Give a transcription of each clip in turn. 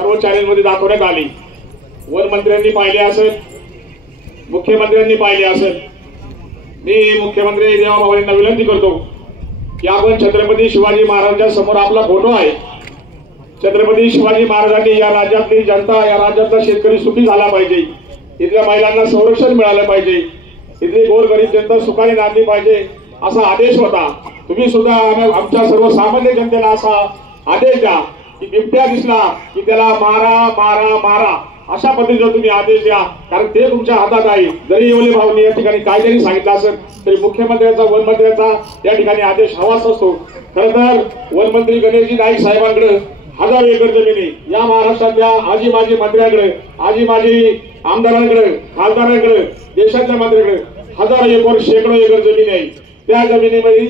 सर्व चॅनेलमध्ये दाखवण्यात आली। वन मंत्र्यांनी पाहिले असेल, मुख्यमंत्र्यांनी पाहिले असेल। मी मुख्यमंत्री देवाभाऊंना विनंती करतो की आपण छत्रपती शिवाजी महाराजांच्या समोर आपला फोटो आहे। छत्रपती शिवाजी महाराजांनी या राज्यातली जनता, या राज्यातला शेतकरी सुखी झाला पाहिजे, इथल्या महिलांना संरक्षण मिळालं पाहिजे, इथली गोरगरीब जनता सुखाने नांदली पाहिजे असा आदेश होता। तुम्ही सुद्धा आमच्या सर्वसामान्य जनतेला असा आदेश द्या की बिबट्या दिसला की त्याला मारा मारा मारा, अशा पद्धतीचा तुम्ही आदेश द्या, कारण ते तुमच्या हातात आहे। जरी येवले भाऊंनी या ठिकाणी काय जरी सांगितलं असेल तरी मुख्यमंत्र्यांचा, वनमंत्र्यांचा या ठिकाणी आदेश हवाच असतो। खरं तर वनमंत्री गणेशजी नाईक साहेबांकडे 1000 एकर जमिनी, या महाराष्ट्रातल्या आजी माजी मंत्र्यांकडे, आजी माजी आमदारांकडे, खासदारांकडे, देशाच्या मंत्र्यांकडे 1000 एकर, शेकडो एकर जमीन आहे। त्या जमिनीमध्ये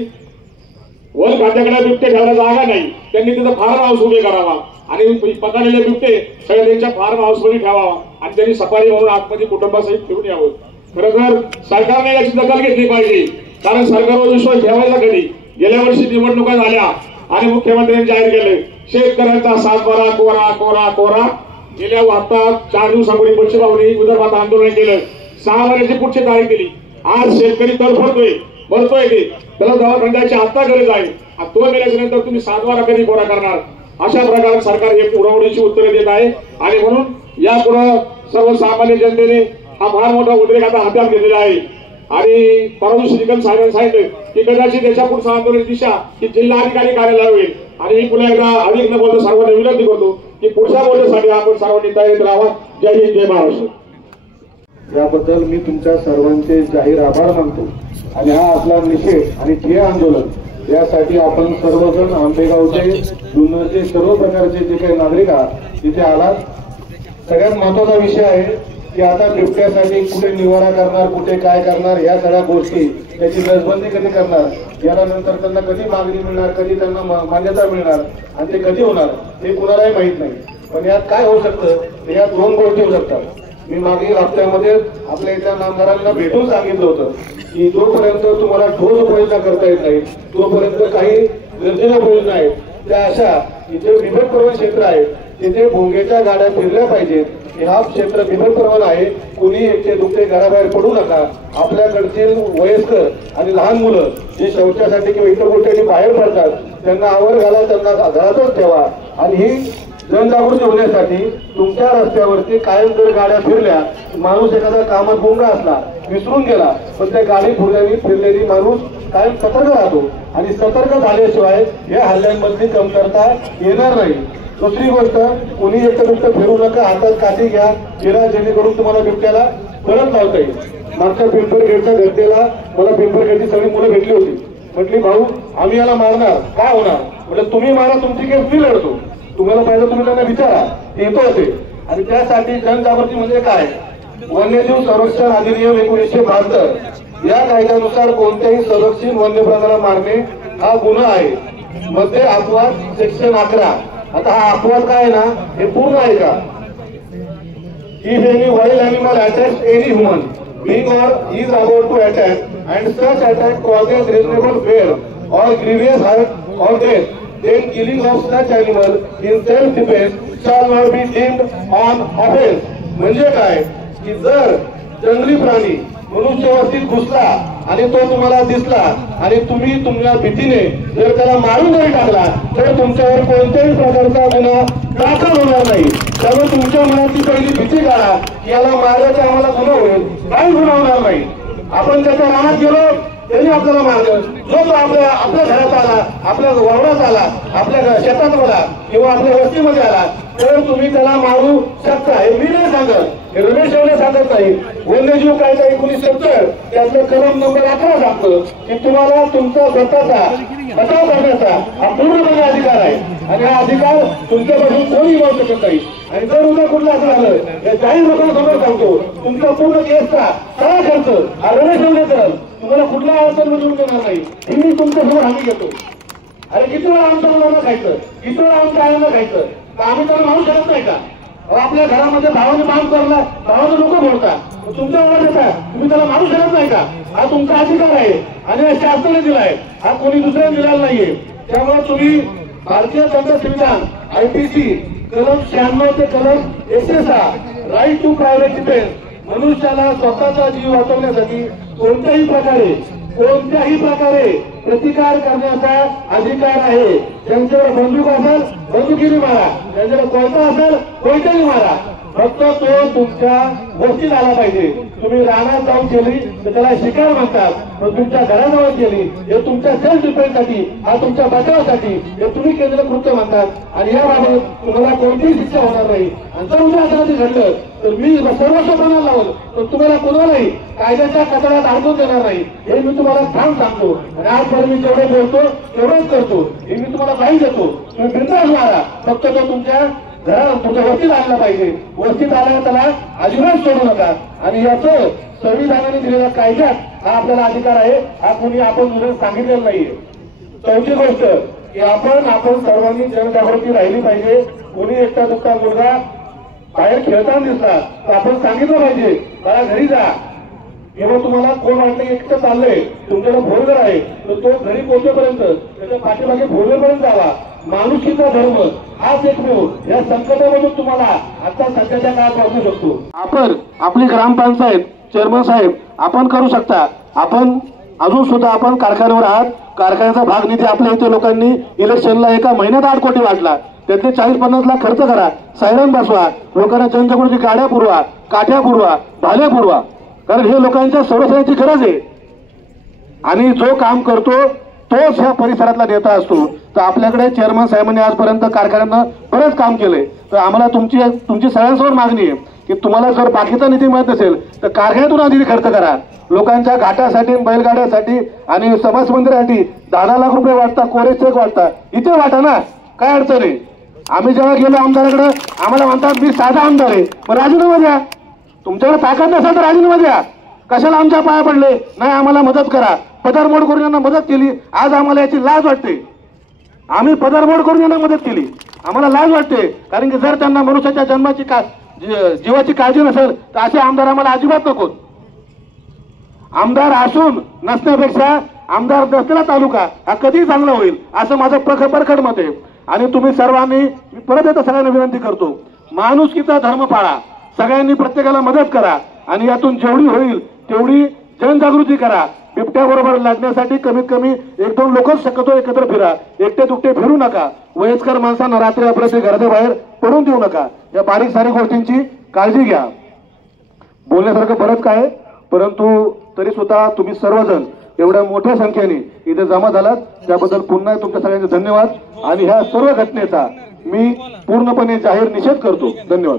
वन खात्याकडे बिबटे ठेवायला जागा नाही, त्यांनी तिथं फार्म हाऊस उभे करावा आणि पकडलेले बिबटे सगळे त्यांच्या फार्म हाऊस मध्ये ठेवावा आणि त्यांनी सफारी म्हणून आतमध्ये कुटुंबासहित फिरून यावं। खरं तर सरकारने याची दखल घेतली पाहिजे, कारण सरकारवर विश्वास ठेवायचा कधी। गेल्या वर्षी निवडणुका झाल्या आणि मुख्यमंत्र्यांनी जाहीर केलं शेतकऱ्यांचा 7-12 कोरा कोरा कोरा। गेल्या आता 4 दिवसापूर्वी बच्चूभाऊंनी विदर्भात आंदोलन केलं, 6 महिन्याची पुढची तारीख दिली। आज शेतकरी तडफडतोय, मरतोय, त्याला दवाखान्याची आता गरज आहे। तो गेल्याच्या नंतर तुम्ही 7-12 कधी कोरा करणार? अशा प्रकारे सरकार हे उडवडीची उत्तरे देत आहे आणि म्हणून यापुढे सर्वसामान्य जनतेने हा फार मोठा उद्रेक आता हातात घेतलेला आहे। आणि परमश्री निकम साहेबांनी सांगितलं की कदाचित याच्या पुढचं आंदोलन दिशा ही जिल्हाधिकारी कार्यालय होईल। आणि मी पुन्हा एकदा अधिक न बोलता सर्वांना विनंती करतो की पुढच्या बोलण्यासाठी आपण सर्वांनी तयारीत राहावा। जय हिंद, जय महाराष्ट्र। याबद्दल मी तुमच्या सर्वांचे जाहीर आभार मानतो आणि हा आपला निषेध आणि ठिय्या आंदोलन यासाठी आपण सर्वजण आंबेगावचे, जुन्नरचे, सर्व प्रकारचे जे काही नागरिक आहात तिथे आलात। सगळ्यात महत्वाचा विषय आहे की आता बिबट्यासाठी कुठे निवारा करणार, कुठे काय करणार, या सगळ्या गोष्टी, त्याची नसबंदी कधी करणार, याला नंतर त्यांना कधी मागणी मिळणार, कधी त्यांना मान्यता मिळणार आणि ते कधी होणार हे कुणालाही माहित नाही। पण यात काय होऊ शकतं, यात 2 गोष्टी होऊ शकतात। मी मागील हप्त्यामध्ये आपल्या इथल्या नामदारांना भेटून सांगितलं होतं की जोपर्यंत तुम्हाला ठोस उपाययोजना करता येत नाही तोपर्यंत काही गरजेच्या उपाययोजना आहेत त्या अशा इथे बिबट प्रवण क्षेत्र आहे, तिथे भोंग्याच्या गाड्या फिरल्या पाहिजेत। हा क्षेत्र बिबट प्रवण आहे, कुणी एकटे दुखते घराबाहेर पडू नका। आपल्याकडचे वयस्कर आणि लहान मुलं जे शौचासाठी किंवा इतर गोष्टींनी बाहेर पडतात त्यांना आवर घाला, त्यांना घरातच ठेवा। आणि ही जनजागृती होण्यासाठी तुमच्या रस्त्यावरती कायम जर गाड्या फिरल्या, माणूस एखादा कामात गुंग असला, विसरून गेला, पण त्या गाडी फिरलेली माणूस कायम सतर्क राहतो आणि सतर्क झाल्याशिवाय या हल्ल्यांमधली कमतरता येणार नाही। दुसरी गोष्ट, कोणी एकटं फिरू नका, हातात काठी घ्या, फिरा, जेणेकरून तुम्हाला बिबट्याला परत लावता येईल। मागच्या पिंपरगेटच्या घटनेला मला पिंपरगेटची सगळी मुलं भेटली होती, म्हटली भाऊ आम्ही याला मारणार, काय होणार? म्हटलं तुम्ही मारा, तुमची केस मी लढतो, तुम्हाला पाहिजे तुम्ही त्यांना विचारा, येतो असे। आणि त्यासाठी जनजागृती म्हणजे काय, वन्यजीव संरक्षण अधिनियम 1972 या कायद्यानुसार कोणत्याही संरक्षित वन्य प्राण्याला मारणे हा गुन्हा आहे। मध्ये अपवाद सेक्शन 11, आता हा अपवाद काय आहे ना, हे पूर्ण आहे का? If any wild animal attacks any human being or is about to attack and such attack causes reasonable fear or grievous hurt or death, then killing of such animal in self defense shall not be deemed an offense। म्हणजे काय की जर जंगली प्राणी मनुष्यवस्तीत घुसला आणि तो तुम्हाला दिसला आणि तुम्ही तुमच्या भीतीने जर त्याला मारून जरी टाकला तर तुमच्यावर कोणत्याही प्रकारचा गुन्हा दाखल होणार नाही। त्यामुळे तुमच्या मनाची पहिली भीती काढा की याला मारायचा आम्हाला गुन्हा होईल, काही गुन्हा होणार नाही। आपण त्याच्या रानात गेलो त्यांनी आपल्याला मारलं, जो तो आपल्या घरात आला, आपल्या वावरात आला, आपल्या शेतात आला किंवा आपल्या वस्तीमध्ये आला तर तुम्ही त्याला मारू शकता। हे मी नाही सांगत, हे रमेश एवढे सांगत नाही। वन्यजीव कायदा 1970 त्यातलं कलम नंबर 11 सांगतं की तुम्हाला तुमचा स्वतःचा बचाव करण्याचा हा पूर्णपणे अधिकार आहे आणि हा अधिकार तुमच्यापासून कोणी मिळवू शकत नाही। आणि जर उद्या कुठलं असं झालं, हे जाहीर लोकांसमोर सांगतो, तुमचा पूर्ण केसचा सगळा खर्च हा रमेश एवढे करेल, तुम्हाला कुठल्या अडचण मिळून देणार नाही, ही मी तुमच्यासमोर हमी घेतो। अरे किती वेळा आमच्या मुलांना खायचं, किती वेळा आमच्या आईला खायचं, तर आम्ही त्याला मारू शकत नाही का? आपल्या घरामध्ये भावाने मान करला, भावाने लोक बोलता, तुमच्या वेळा देता, तुम्ही त्याला मारू शकत नाही का? हा तुमचा अधिकार आहे आणि शासनाने दिलाय, हा कोणी दुसऱ्याने दिलेला नाहीये। त्यामुळे तुम्ही भारतीय दंड संविधान IPC कलम 96 ते कलम 106 राईट टू प्रायव्हेट डिफेन्स, मनुष्याला स्वतःचा जीव वाचवण्यासाठी कोणत्याही प्रकारे प्रतिकार करण्याचा अधिकार आहे. ज्यांच्यावर बंदूक असेल बंदुकीने मारा, ज्यांच्यावर कोयता असेल कोयत्याने मारा, फक्त तो तुमच्या वस्तीत आला पाहिजे. तुम्ही रानात जाऊन केली तर त्याला शिकार म्हणतात, पण तुमच्या घराजवळ केली हे तुमच्या सेल्फ डिफेन्ससाठी, हा तुमच्या बचावासाठी हे तुम्ही केलेलं कृत्य म्हणतात. आणि याबाबत तुम्हाला कोणतीही शिक्षा होणार नाही. आणि जर उद्या असं घडलं तर मी सर्वस्व बनायला लावल, तर तुम्हाला कोणालाही कायद्याच्या कचऱ्यात अडकून देणार नाही, हे मी तुम्हाला ठाम सांगतो. आणि आजपर्यंत मी जेवढे बोलतो तेवढंच करतो, हे मी तुम्हाला काही देतो. तुम्ही बिंदास मारा, फक्त तो तुमच्या तुमच्या वस्तीत आलेला पाहिजे. वस्तीत आल्याला त्याला अजिबात सोडू नका. आणि याचं संविधानाने दिलेल्या कायद्यात हा आपल्याला अधिकार आहे, हा कोणी आपण सांगितलेलं नाहीये. चौथी गोष्ट की आपण सर्वांनी जनजागृती राहिली पाहिजे. कोणी एकटा दुसरा मुलगा बाहेर खेळताना दिसला तर आपण सांगितलं पाहिजे, मला घरी जा. किंवा तुम्हाला कोण वाटलं एकटं चाललंय, तुमच्याकडे फोर व्हीलर आहे, तर तो घरी पोहोचेपर्यंत त्याच्या पाठीमागे फोर व्हीलरपर्यंत जावा. माणुसकीचा धर्म हाच एकमेव या संकटामधून तुम्हाला आता सध्याच्या काळात वाचू शकतो. आपण आपली ग्रामपंचायत चेअरमन साहेब आपण करू शकता. आपण अजून सुद्धा आपण कारखान्यावर आहात. कारखान्याचा भाग निधी आपल्या इथे लोकांनी इलेक्शनला एका महिन्यात 8 कोटी वाटला. त्यातले 40-50 लाख खर्च करा, सायरन बसवा, लोकांना जनजागृती गाड्या पुरवा, काठ्या पुरवा, भाले पुरवा, कारण हे लोकांच्या संरक्षणाची गरज आहे. आणि जो काम करतो तोच ह्या परिसरातला नेता असतो. तर आपल्याकडे चेअरमन साहेबांनी आजपर्यंत कारखान्यांना बरंच काम केलंय. तर आम्हाला तुमची सगळ्यांसमोर मागणी आहे की तुम्हाला जर बाकीचा निधी मिळत नसेल तर कारखान्यातून निधी खर्च करा. लोकांच्या घाटासाठी, बैलगाड्यासाठी आणि समाज मंदिरासाठी 10 लाख रुपये वाटता, कोरेज चेक वाटता, इथे वाटा ना, काय अडचण आहे. आम्ही जेव्हा गेलो आमदाराकडे आम्हाला म्हणतात मी साधा आमदार आहे, मग राजीनामा द्या. तुमच्याकडे ताकद नसेल तर राजीनामा द्या. कशाला आमच्या पाया पडले, नाही आम्हाला मदत करा. पदरमोड करून यांना मदत केली, आज आम्हाला याची लाज वाटते. आम्ही पदरमोड करून यांना मदत केली, आम्हाला लाज वाटते. कारण की जर त्यांना मनुष्याच्या जन्माची जीवाची काळजी नसेल तर असे आमदार आम्हाला अजिबात नकोत. आमदार असून नसण्यापेक्षा आमदार नसलेला तालुका हा कधी चांगला होईल असं माझं परखड मत आहे. आणि तुम्ही सर्वांनी, मी परत एकदा सगळ्यांना विनंती करतो, माणुसकीचा धर्म पाळा. सगळ्यांनी प्रत्येकाला मदत करा आणि यातून जेवढी होईल तेवढी जनजागृती करा. बिबट्याबरोबर लढण्यासाठी कमीत कमी 1-2 लोकच शक्यतो एकत्र फिरा. एकटे दुकटे फिरू नका. वयस्कर माणसांना रात्री अपरात्री घराच्या बाहेर पडून देऊ नका. या बारीक सारी गोष्टींची काळजी घ्या. बोलण्यासारखं बरंच काय, परंतु तरी सुद्धा तुम्ही सर्वजण एवढ्या मोठ्या संख्येने इथे जमा झालात त्याबद्दल पुन्हा तुमच्या सगळ्यांचे धन्यवाद. आणि ह्या सर्व घटनेचा मी पूर्णपणे जाहीर निषेध करतो. धन्यवाद.